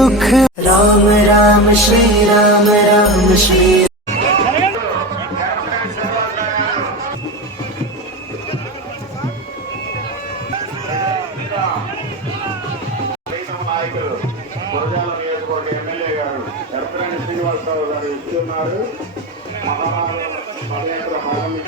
दुख राम राम श्री राम राम श्री ప్రీతమ నాయకులు గురజాల నియోజకవర్గ ఎమ్మెల్యే గారు ఎర్రని శ్రీనివాసరావు గారు ఇస్తున్నారు మహారాజు పదయాత్ర ప్రారంభి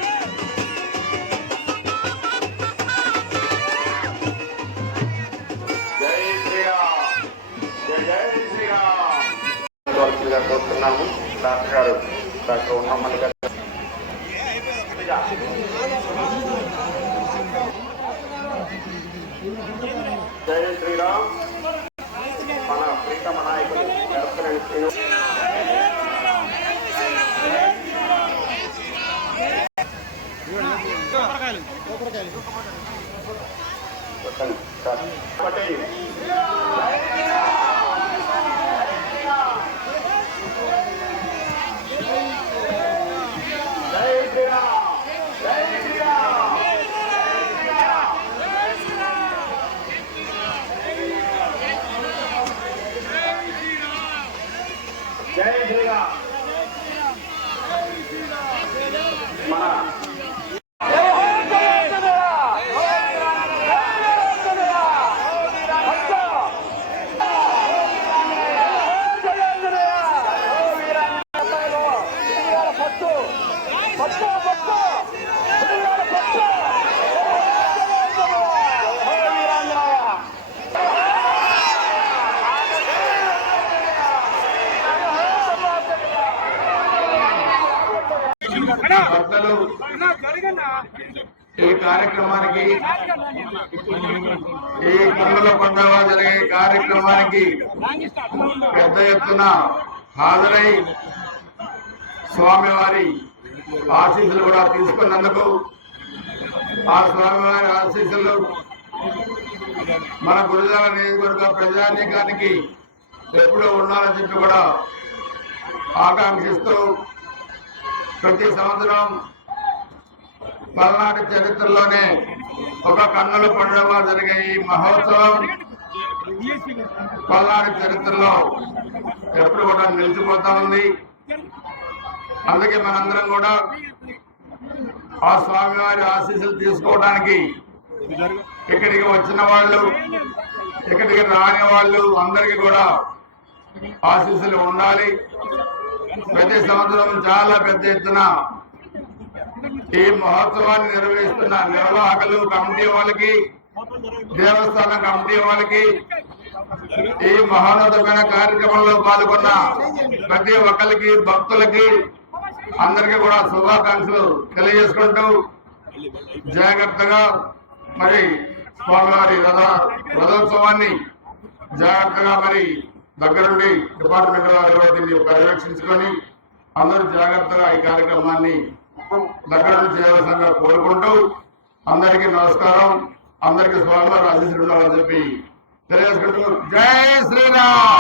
ఉన్నాము. డాక్టర్ గారు డాక్టర్ ఉన్నమ్మని గారు. జై శ్రీరామ్. మన ప్రీతమ నాయకులు ఎర్రని పటేల్ జై శ్రీరామ్ జై శ్రీరామ్ జై శ్రీరామ్ మన భక్తులు ఈ కార్యక్రమానికి ఈ కన్నుల పండుగ జరిగే కార్యక్రమానికి పెద్ద ఎత్తున హాజరై స్వామివారి ఆశీస్సులు కూడా తీసుకున్నందుకు ఆ స్వామివారి ఆశీస్సులు మన గురుజాల నియోజకవర్గ ప్రజానీకానికి ఎప్పుడూ ఉండాలని చెప్పి కూడా ఆకాంక్షిస్తూ ప్రతి సంవత్సరం పల్నాడు చరిత్రలోనే ఒక కన్నుల పండుగ జరిగే ఈ మహోత్సవం పల్నాడు చరిత్రలో ఎప్పుడు కూడా నిలిచిపోతా ఉంది. అందుకే మనందరం కూడా ఆ స్వామివారి ఆశీస్సులు తీసుకోవడానికి ఇక్కడికి వచ్చిన వాళ్ళు ఇక్కడికి రాని వాళ్ళు అందరికీ కూడా ఆశీస్సులు ఉండాలి. ప్రతి సంవత్సరం చాలా పెద్ద ఎత్తున ఈ మహోత్సవాన్ని నిర్వహిస్తున్న నిర్వాహకులు కమిటీ వాళ్ళకి దేవస్థానం కమిటీ వాళ్ళకి ఈ మహోన్నతమైన కార్యక్రమంలో పాల్గొన్న ప్రతి ఒక్కరికి భక్తులకి అందరికీ కూడా శుభాకాంక్షలు తెలియజేసుకుంటూ జాగ్రత్తగా మరి స్వామివారి రథ రథోత్సవాన్ని జాగ్రత్తగా మరి దగ్గరుండి డిపార్ట్మెంట్ వారు దీన్ని పర్యవేక్షించుకొని అందరూ జాగ్రత్తగా ఈ కార్యక్రమాన్ని దగ్గర నుంచి చేయవలసిందిగా కోరుకుంటూ అందరికీ నమస్కారం అందరికీ స్వామివారి ఆశీస్సులు ఉండాలని చెప్పి తెలియజేసుకుంటూ జై శ్రీరామ్!